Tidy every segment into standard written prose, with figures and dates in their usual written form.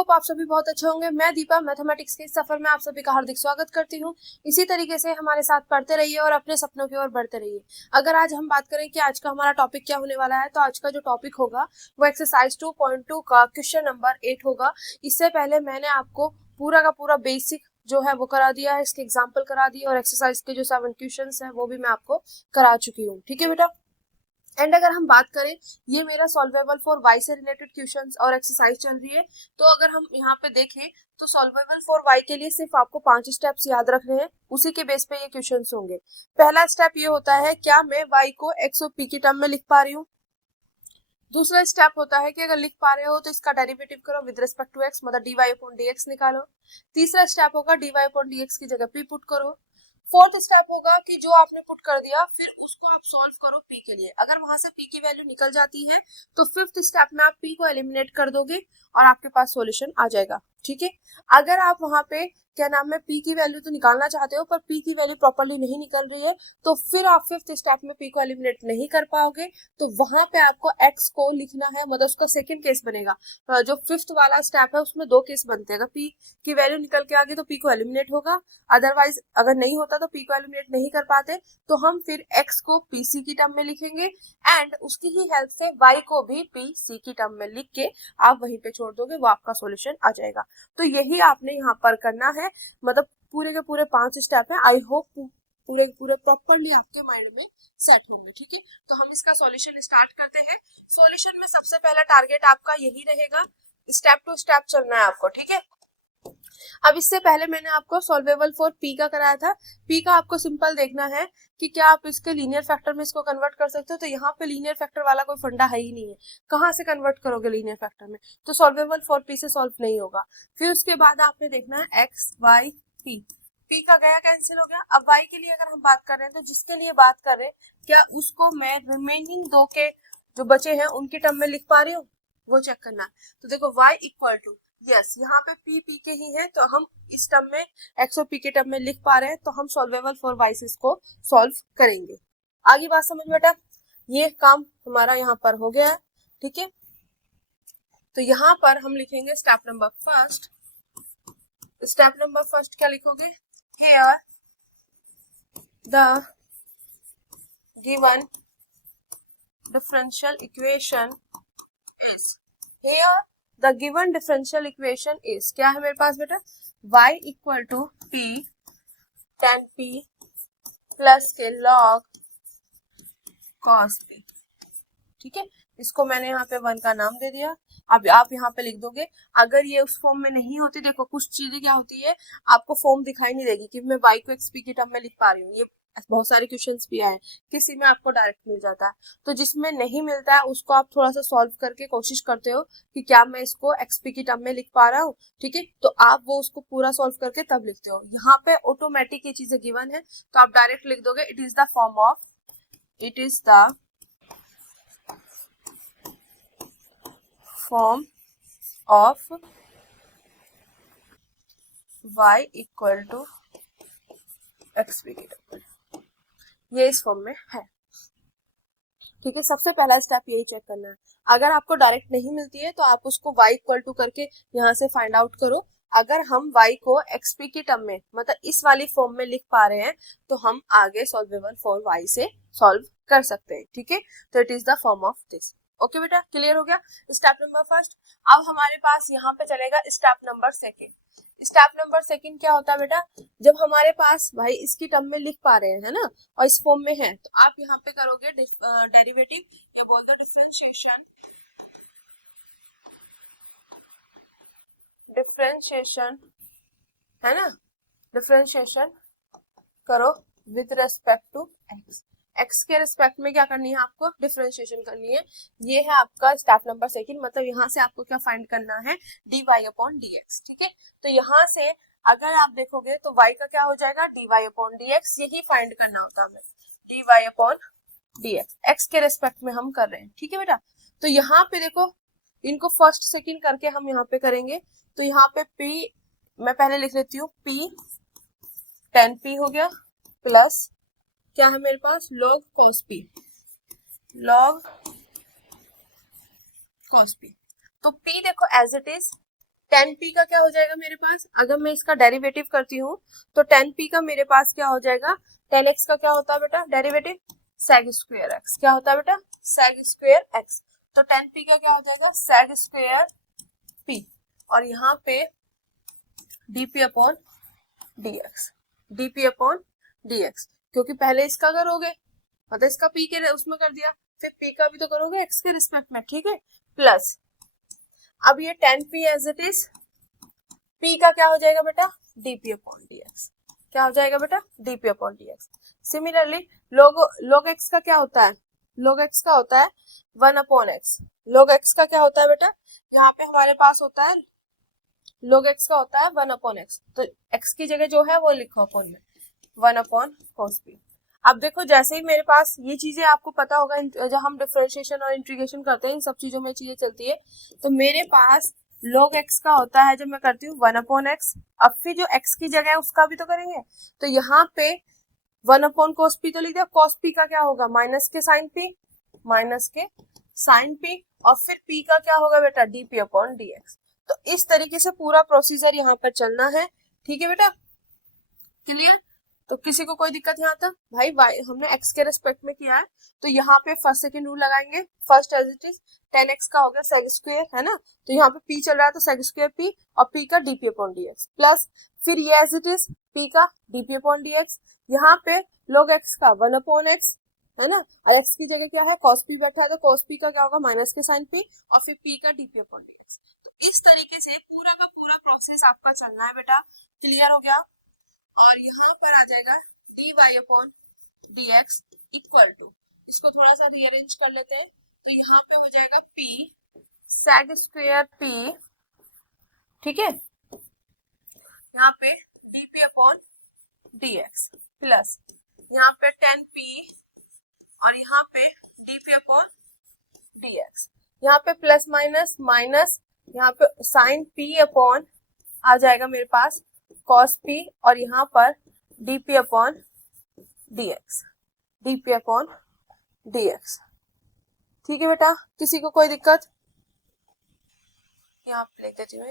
Hope आप सभी बहुत अच्छे होंगे। मैं दीपा मैथमेटिक्स के इस सफर में आप सभी का हार्दिक स्वागत करती हूँ। इसी तरीके से हमारे साथ पढ़ते रहिए और अपने सपनों की ओर बढ़ते रहिए। अगर आज हम बात करें कि आज का हमारा टॉपिक क्या होने वाला है, तो आज का जो टॉपिक होगा वो एक्सरसाइज 2.2 का क्वेश्चन नंबर 8 होगा। इससे पहले मैंने आपको पूरा का पूरा बेसिक जो है वो करा दिया है, इसके एग्जाम्पल करा दिए और एक्सरसाइज के जो 7 क्वेश्चन है वो भी मैं आपको करा चुकी हूँ। ठीक है बेटा। एंड अगर हम बात करें, ये मेरा सॉल्वेबल फॉर वाई से रिलेटेड क्वेश्चंस और एक्सरसाइज चल रही है। तो अगर हम यहाँ पे देखें तो सॉल्वेबल फॉर वाई के लिए सिर्फ आपको 5 स्टेप्स याद रखने हैं, उसी के बेस पे ये क्वेश्चंस होंगे। पहला स्टेप ये होता है, क्या मैं वाई को एक्स और पी की टर्म में लिख पा रही हूँ। दूसरा स्टेप होता है कि अगर लिख पा रहे हो तो इसका डेरिवेटिव करो विद रिस्पेक्ट टू एक्स, मतलब dy अपॉन dx निकालो। तीसरा स्टेप होगा dy अपॉन dx की जगह p पुट करो। फोर्थ स्टेप होगा कि जो आपने पुट कर दिया फिर उसको आप सॉल्व करो p के लिए। अगर वहां से p की वैल्यू निकल जाती है तो फिफ्थ स्टेप में आप p को एलिमिनेट कर दोगे और आपके पास सॉल्यूशन आ जाएगा। ठीक है। अगर आप वहां पे क्या नाम है p की वैल्यू तो निकालना चाहते हो पर p की वैल्यू प्रॉपर्ली नहीं निकल रही है, तो फिर आप फिफ्थ स्टेप में p को एलिमिनेट नहीं कर पाओगे। तो वहां पे आपको x को लिखना है, मतलब उसका सेकंड केस बनेगा। जो फिफ्थ वाला स्टेप है उसमें दो केस बनते हैं। अगर p की वैल्यू निकल के आ गई तो p को एलिमिनेट होगा, अदरवाइज अगर नहीं होता तो p को एलिमिनेट नहीं कर पाते तो हम फिर x को pc की टर्म में लिखेंगे एंड उसकी ही हेल्प से y को भी pc की टर्म में लिख के आप वहीं पे छोड़ दोगे, वो आपका सॉल्यूशन आ जाएगा। तो यही आपने यहाँ पर करना है, मतलब पूरे के पूरे 5 स्टेप है। आई होप पूरे पूरे प्रॉपरली आपके माइंड में सेट होंगे। ठीक है। तो हम इसका सॉल्यूशन स्टार्ट करते हैं। सॉल्यूशन में सबसे पहला टारगेट आपका यही रहेगा, स्टेप टू स्टेप चलना है आपको। ठीक है। अब इससे पहले मैंने आपको सॉल्वेबल फॉर p का कराया था। p का आपको सिंपल देखना है कि क्या आप इसके लीनियर फैक्टर में इसको कन्वर्ट कर सकते हो। तो यहाँ पे लीनियर फैक्टर वाला कोई फंडा है ही नहीं है, कहाँ से कन्वर्ट करोगे लीनियर फैक्टर में, तो सॉल्वेबल फॉर p से सॉल्व नहीं होगा। फिर उसके बाद आपने देखना है x y p, p का गया कैंसिल हो गया। अब y के लिए अगर हम बात कर रहे हैं तो जिसके लिए बात कर रहे हैं क्या उसको मैं रिमेनिंग दो के जो बचे हैं उनकी टर्म में लिख पा रही हूँ, वो चेक करना है। तो देखो y इक्वल टू यस, यहाँ पे p के ही है तो हम इस टर्म में x और p के टर्म में लिख पा रहे हैं, तो हम सॉल्वेबल फॉर y से इसको सॉल्व करेंगे। आगे बात समझ बेटा, ये काम हमारा यहाँ पर हो गया है। ठीक है। तो यहाँ पर हम लिखेंगे step number first. Step number first क्या लिखोगे, here the given differential equation is, here the given differential equation is, क्या है मेरे पास बेटा, y equal to p tan p plus के log cos p। ठीक है। इसको मैंने यहाँ पे 1 का नाम दे दिया। अब आप यहाँ पे लिख दोगे। अगर ये उस फॉर्म में नहीं होती, देखो कुछ चीजें क्या होती है, आपको फॉर्म दिखाई नहीं देगी कि मैं y को xp की टर्म में लिख पा रही हूँ। ये बहुत सारे क्वेश्चंस भी आए, किसी में आपको डायरेक्ट मिल जाता है, तो जिसमें नहीं मिलता है उसको आप थोड़ा सा सॉल्व करके कोशिश करते हो कि क्या मैं इसको xp की टर्म में लिख पा रहा हूँ। ठीक है। तो आप वो उसको पूरा सॉल्व करके तब लिखते हो। यहाँ पे ऑटोमेटिक ये चीजें गिवन है तो आप डायरेक्ट लिख दोगे it is the form of, it is the form of y equal to xp की टर्म में, ये इस फॉर्म में है। ठीक है। सबसे पहला स्टेप यही चेक करना है। अगर आपको डायरेक्ट नहीं मिलती है तो आप उसको y इक्वल टू करके यहाँ से फाइंड आउट करो। अगर हम y को xp की टर्म में, मतलब इस वाली फॉर्म में लिख पा रहे हैं तो हम आगे सॉल्वेबल फॉर y से सॉल्व कर सकते हैं। ठीक है। तो it is the form of this. Okay बेटा, क्लियर हो गया स्टेप नंबर फर्स्ट। अब हमारे पास यहाँ पे चलेगा step number second. Step number second क्या होता है बेटा, जब हमारे पास भाई इसकी टर्म में लिख पा रहे हैं, है ना, और इस फॉर्म में है, तो आप यहाँ पे करोगे डेरिवेटिव, ये बोलते हैं डिफरेंशिएशन, डिफरेंशिएशन है ना, डिफरेंशिएशन करो with respect to X. X के रिस्पेक्ट में क्या करनी है, आपको डिफरेंशिएशन करनी है। ये है आपका स्टेप नंबर सेकंड, मतलब यहाँ से आपको क्या फाइंड करना है, dy अपॉन dx। ठीक है। तो यहाँ से अगर आप देखोगे तो y का क्या हो जाएगा, dy अपॉन dx, यही फाइंड करना होता है हमें, dy अपॉन dx, x के रिस्पेक्ट में हम कर रहे हैं। ठीक है बेटा। तो यहाँ पे देखो, इनको फर्स्ट सेकंड करके हम यहाँ पे करेंगे। तो यहाँ पे p मैं पहले लिख लेती हूँ, p tan p हो गया प्लस क्या है मेरे पास, log cos p, log cos p। तो p देखो as it is tan P का क्या हो जाएगा मेरे पास, अगर मैं इसका डेरिवेटिव करती हूँ तो टेन पी का मेरे पास क्या हो जाएगा, टेन एक्स का क्या होता है बेटा डेरिवेटिव, सेग स्क्वायर एक्स, क्या होता है बेटा सेग स्क्वायर एक्स। तो टेन पी का क्या हो जाएगा सेग स्क्वायर पी, और यहाँ पे dp upon dx, dp upon dx, क्योंकि पहले इसका करोगे मतलब इसका पी के उसमें कर दिया, फिर पी का भी तो करोगे एक्स के रिस्पेक्ट में, ठीक है। प्लस अब ये tan P as it is, P का क्या हो जाएगा बेटा डीपी अपॉन डीएक्स, क्या हो जाएगा बेटा dp upon dx. Similarly log x का क्या होता है, log x का होता है 1 अपॉन एक्स, log x का क्या होता है बेटा, यहाँ पे हमारे पास होता है log x का होता है 1 अपॉन एक्स, तो x की जगह जो है वो लिखो अपॉन में 1 अपॉन cos p। अब देखो जैसे ही मेरे पास ये चीजें आपको पता होगा, जब हम डिफरेंशिएशन और इंटीग्रेशन करते हैं इन सब चीजों में चीजें चलती है, तो मेरे पास log x का होता है जब मैं करती हूँ 1 अपॉन एक्स, अब फिर जो x की जगह है उसका भी तो करेंगे, तो यहाँ पे 1 अपॉन cos p तो लिख दिया, cos p का क्या होगा माइनस के साइन p, माइनस के साइन p, और फिर p का क्या होगा बेटा dp अपॉन dx। तो इस तरीके से पूरा प्रोसीजर यहाँ पर चलना है, ठीक है बेटा, क्लियर। तो किसी को कोई दिक्कत यहाँ तक, भाई y हमने x के रेस्पेक्ट में किया है, तो यहाँ पे फर्स्ट सेकंड रूल लगाएंगे, first as it is 10x का हो गया सेग स्क्वायर है ना, तो यहाँ पे p चल रहा है तो सेग स्क्वायर p और p का dp अपॉन dx, प्लस फिर ये एज इट इज p का dp अपॉन dx, यहाँ पे log x का 1 अपॉन x है ना, और x की जगह क्या है cos p बैठा है, तो cos p का क्या होगा माइनस के साइन p और फिर p का dp अपॉन dx। तो इस तरीके से पूरा का पूरा प्रोसेस आपका चलना है बेटा, क्लियर हो गया। और यहाँ पर आ जाएगा dy upon dx equal to, इसको थोड़ा सा रीअरेंज कर लेते हैं, तो यहाँ पे हो जाएगा p सेग स्क्वायर p, ठीक है, यहाँ पे dp अपॉन dx प्लस यहाँ पे 10p और यहाँ पे dp अपॉन dx, यहाँ पे प्लस माइनस माइनस, यहाँ पे साइन p अपॉन आ जाएगा मेरे पास cos p और यहाँ पर dp upon dx, dp upon dx, ठीक है बेटा, किसी को कोई दिक्कत, यहाँ पे लिख देती हूँ,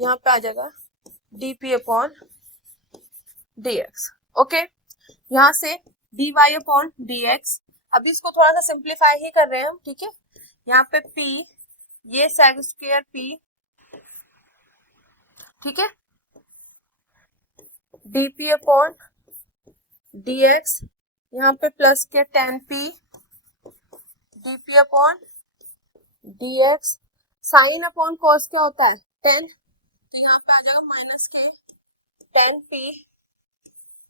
यहाँ पे आ जाएगा dp अपॉन dx, ओके। यहाँ से dy अपॉन dx, अभी इसको थोड़ा सा सिंप्लीफाई ही कर रहे हैं हम, ठीक है, यहाँ पे p ये सेग स्क्वायर p, ठीक है, dp अपॉन dx, यहाँ पे प्लस के 10p dp upon dx, sine upon cos क्या होता है 10, तो यहाँ पे आ जाएगा माइनस के 10p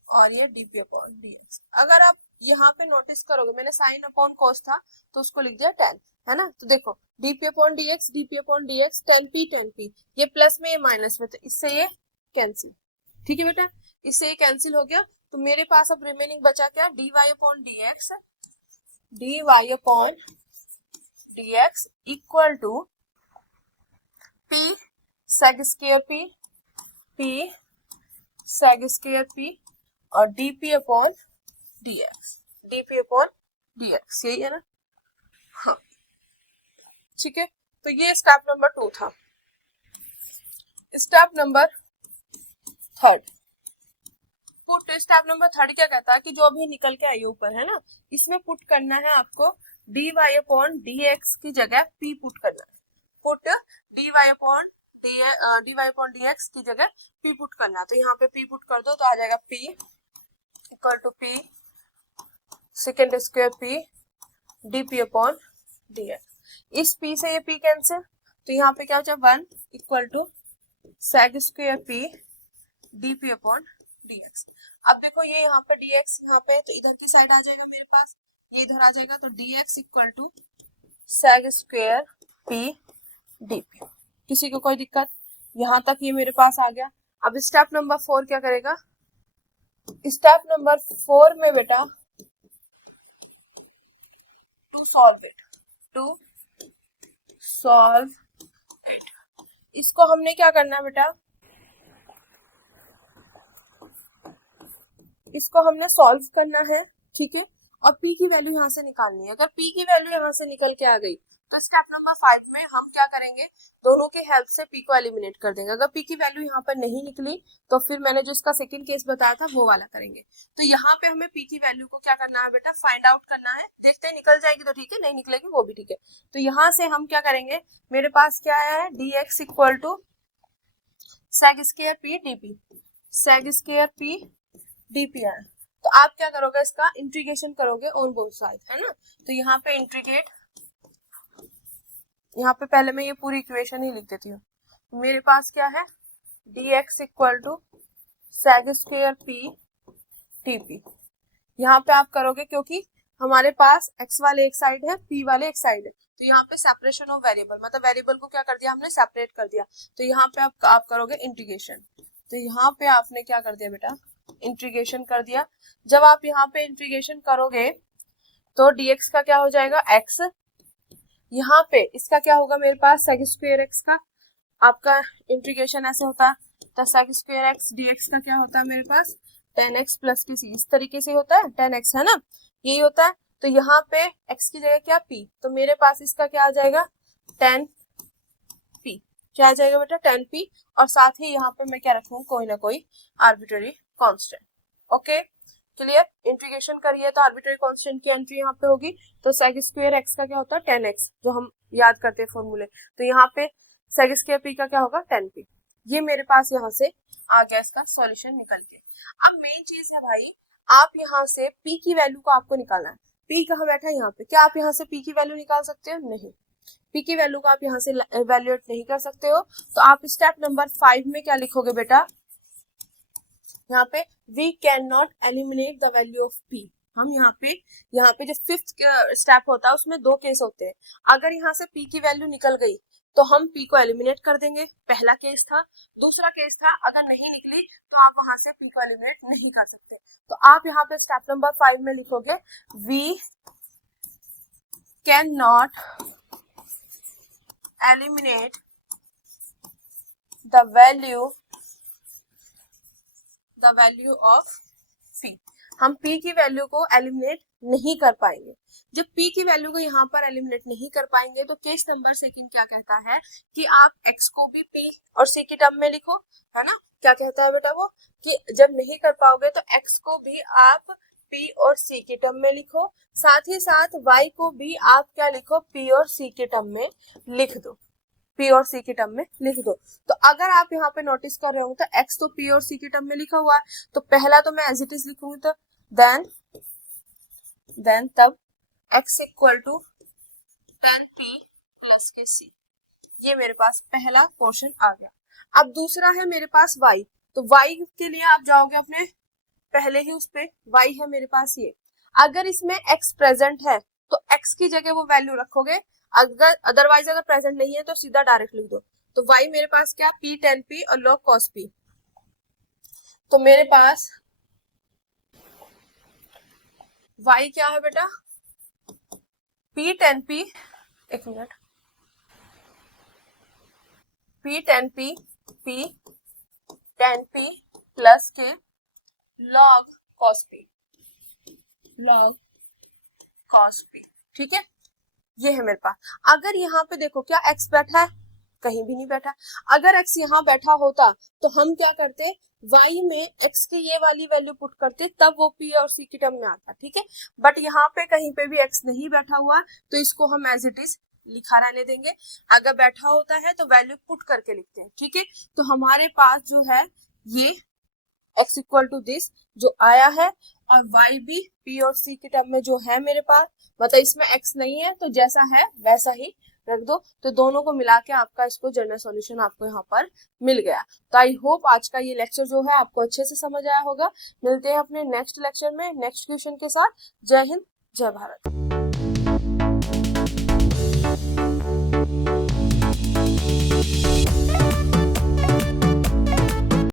और ये dp अपॉन dx। अगर आप यहाँ पे नोटिस करोगे मैंने साइन अपॉन कॉस था तो उसको लिख दिया 10 है ना, तो देखो dp अपॉन dx 10p ये प्लस में ये माइनस में, तो इससे ये कैंसिल, ठीक है बेटा, इससे ये कैंसिल हो गया, तो मेरे पास अब रिमेनिंग बचा क्या dy upon dx equal to p sec square p sec square p और dp अपॉन dx, यही है ना, हाँ ठीक है। तो ये स्टेप नंबर 2 था। Step number 3, put, step number 3 क्या कहता है कि जो अभी निकल के आई ऊपर है ना, इसमें पुट करना है आपको dy अपॉन dx की जगह p पुट करना है, पुट dy अपॉन dx की जगह p पुट करना है, तो यहाँ पे p पुट कर दो तो आ जाएगा p equal to p secant square p dp upon dx, इस p से ये p कैंसिल, तो यहाँ पे क्या हो जाए 1 equal to sec square p dp upon dx। अब देखो ये यहाँ पे dx यहाँ पे, तो इधर की साइड आ जाएगा मेरे पास, ये इधर आ जाएगा, तो dx equal to sec square p dp। किसी को कोई दिक्कत, यहाँ तक ये मेरे पास आ गया। अब स्टेप नंबर 4 क्या करेगा, स्टेप नंबर 4 में बेटा टू सॉल्व इट, इसको हमने क्या करना है बेटा, इसको हमने सॉल्व करना है, ठीक है, और p की वैल्यू यहाँ से निकालनी है। अगर p की वैल्यू यहाँ से निकल के आ गई तो स्टेप नंबर 5 में हम क्या करेंगे, दोनों के हेल्प से पी को एलिमिनेट कर देंगे। अगर पी की वैल्यू यहाँ पर नहीं निकली तो फिर मैंने जो इसका सेकंड केस बताया था वो वाला करेंगे। तो यहाँ पे हमें पी की वैल्यू को क्या करना है बेटा, फाइंड आउट करना है। देखते हैं निकल जाएगी तो ठीक है, नहीं निकलेगी वो भी ठीक है। तो यहाँ से हम क्या करेंगे, मेरे पास क्या है, dx equal to sec square p dp, sec square p dp है। तो आप क्या करोगे, इसका इंटीग्रेशन करोगे ऑन बोथ साइड, है ना। तो यहाँ पे इंटीग्रेट, यहाँ पे पहले मैं ये पूरी इक्वेशन ही लिख देती हूँ। मेरे पास क्या है, dx equal to sec square p dp। यहाँ पे आप करोगे क्योंकि हमारे पास x वाले एक साइड है, p वाले एक साइड है, तो यहाँ पे सेपरेशन ऑफ वेरिएबल, मतलब वेरिएबल को क्या कर दिया हमने, सेपरेट कर दिया। तो यहाँ पे आप करोगे इंटीग्रेशन। तो यहाँ पे आपने क्या कर दिया बेटा, इंटीग्रेशन कर दिया। जब आप यहाँ पे इंटीग्रेशन करोगे तो dx का क्या हो जाएगा, x, यहाँ पे इसका क्या होगा, मेरे पास sec स्क्वायर x का, आपका इंटीग्रेशन ऐसे होता है, तो sec स्क्वायर x dx का क्या होता है मेरे पास, tan x प्लस की c, इस तरीके से होता है, tan x है ना, यही होता है। तो यहाँ पे x की जगह क्या, p, तो मेरे पास इसका क्या आ जाएगा, tan p, क्या आ जाएगा बेटा, tan p, और साथ ही यहाँ पे मैं क्या रखूँ, कोई ना कोई arbitrary constant. Okay clear, integration करिए तो आर्बिट्ररी कांस्टेंट की एंट्री यहाँ पे होगी। तो sec स्क्वायर x का क्या होता है, tan x, जो हम याद करते हैं फॉर्मूले। तो यहाँ पे sec स्क्वायर p का क्या होगा, tan p। ये मेरे पास यहाँ से आ गया इसका सॉल्यूशन निकल के। अब मेन चीज है भाई, आप यहाँ से p की वैल्यू को आपको निकालना है। p कहाँ बैठा है, यहाँ पे। क्या आप यहाँ से p की वैल्यू निकाल सकते हो, नहीं, p की वैल्यू को आप यहाँ से इवैल्यूएट नहीं कर सकते हो। तो आप स्टेप नंबर 5 में क्या लिखोगे बेटा, यहाँ पे we can not eliminate the value of p। हम यहाँ पे जो फिफ्थ स्टेप होता है उसमें दो केस होते हैं। अगर यहाँ से p की वैल्यू निकल गई तो हम p को एलिमिनेट कर देंगे, पहला केस था। दूसरा केस था अगर नहीं निकली तो आप वहां से p को एलिमिनेट नहीं कर सकते। तो आप यहाँ पे स्टेप नंबर 5 में लिखोगे we can not eliminate the value of p। हम p की वैल्यू को एलिमिनेट नहीं कर पाएंगे। जब p की वैल्यू को यहाँ पर एलिमिनेट नहीं कर पाएंगे तो केस नंबर सेकंड क्या कहता है कि आप x को भी p और c की टर्म में लिखो, है ना। क्या कहता है बेटा वो, कि जब नहीं कर पाओगे तो x को भी आप p और c की टर्म में लिखो, साथ ही साथ y को भी आप क्या लिखो, p और c की टर्म में लिख दो, p और c की टर्म में लिख दो। तो अगर आप यहाँ पे नोटिस कर रहे हो तो x तो p और c की टर्म में लिखा हुआ है, तो पहला तो मैं एज इट इज लिखूंगी, तो देन तब x equal to tan p plus के c, ये मेरे पास पहला पोर्शन आ गया। अब दूसरा है मेरे पास y, तो y के लिए आप जाओगे अपने पहले ही उस पे, y है मेरे पास ये। अगर इसमें x प्रेजेंट है तो x की जगह वो वैल्यू रखोगे, अगर अदरवाइज अगर प्रेजेंट नहीं है तो सीधा डायरेक्ट लिख दो। तो y मेरे पास क्या, p tan p और log cos p। तो मेरे पास y क्या है बेटा, p tan p, एक minute, p tan p plus के log cos p, ठीक है, ये है मेरे पास। अगर यहाँ पे देखो क्या x बैठा है, कहीं भी नहीं बैठा। अगर x यहाँ बैठा होता तो हम क्या करते, y में x की ये वाली वैल्यू पुट करते, तब वो p और c की टर्म में आता, ठीक है। बट यहाँ पे कहीं पे भी x नहीं बैठा हुआ तो इसको हम एज इट इज लिखा रहने देंगे। अगर बैठा होता है तो वैल्यू पुट करके लिखते हैं, ठीक है। तो हमारे पास जो है ये x इक्वल टू दिस जो आया है, और y भी p और c की टर्म में जो है मेरे पास, मतलब इसमें x नहीं है तो जैसा है वैसा ही रख दो। तो दोनों को मिला के आपका इसको जनरल सॉल्यूशन आपको यहाँ पर मिल गया। तो आई होप आज का ये लेक्चर जो है आपको अच्छे से समझ आया होगा। मिलते हैं अपने नेक्स्ट लेक्चर में नेक्स्ट क्वेश्चन के साथ। जय हिंद, जय भारत।